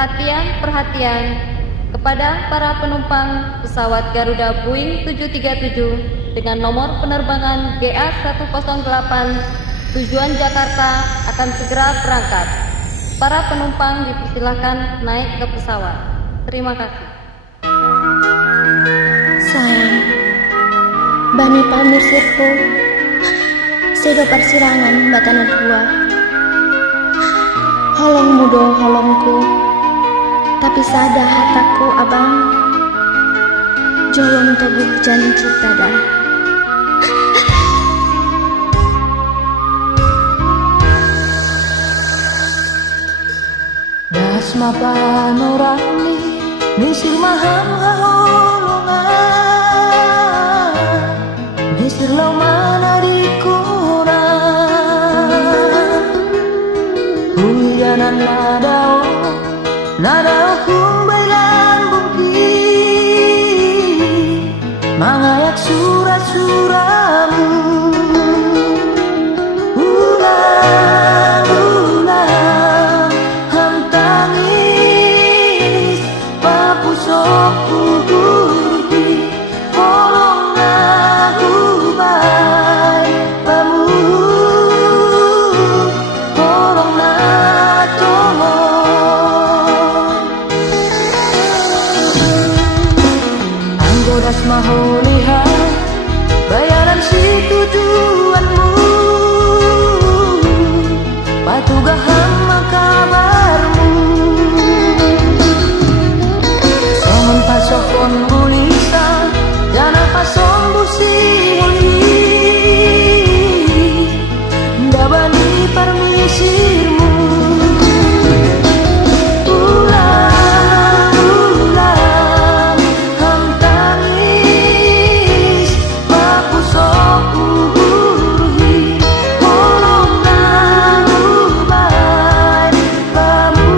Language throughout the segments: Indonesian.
Perhatian kepada para penumpang pesawat Garuda Boeing 737 dengan nomor penerbangan GA108 tujuan Jakarta akan segera berangkat. Para penumpang dipersilahkan naik ke pesawat. Terima kasih. Sayang, bani pamir sirku, sedo persirangan batanan hua. Holong mudo holongku, tapi sada hataku abang. Jolong teguh janji kita dah. Dasma panorami misir maham haholongan misir lau mana dikurang hujanan nadao kumbai dan bungki mangayak surat-suramu ulang ham tangis papusokku gurgi holong aku bai pamu holong na tomo anggodas maholihan bayaran si tujuanmu patugaham kabarmu somon pasokon bulisa jana pasong busili ndabani permisirmu ulang ham tangis papusokku gurhi holong na ubai pamu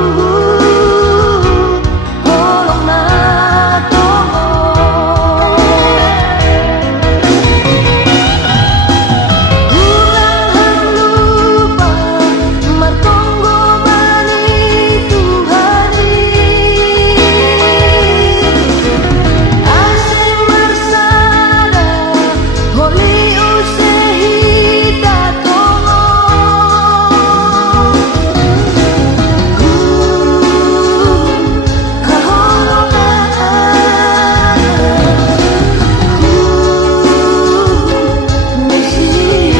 holong na tomo ulang ham lupa martonggo bani Tuhani asing marsada holi usehita tomo misir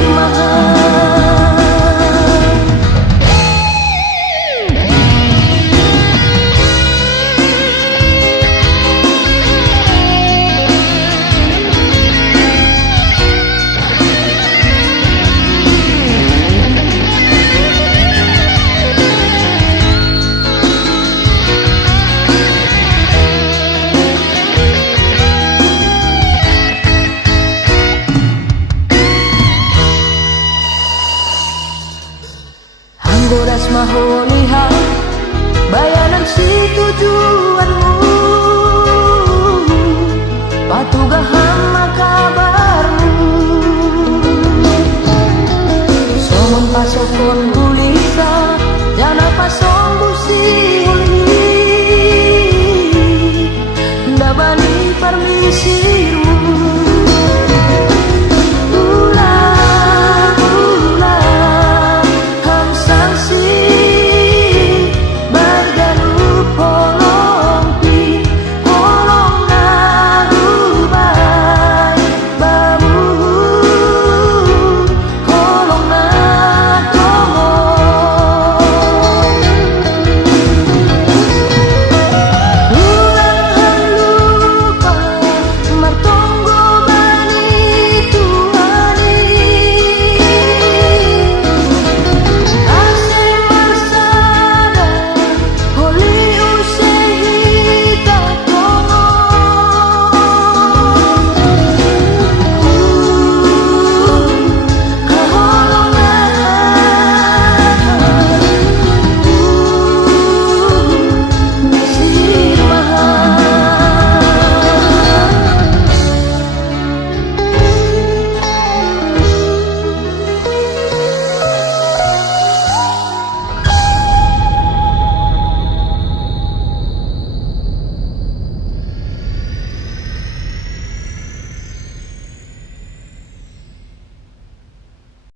anggodas maholihan bayanan si tujuanmu patugah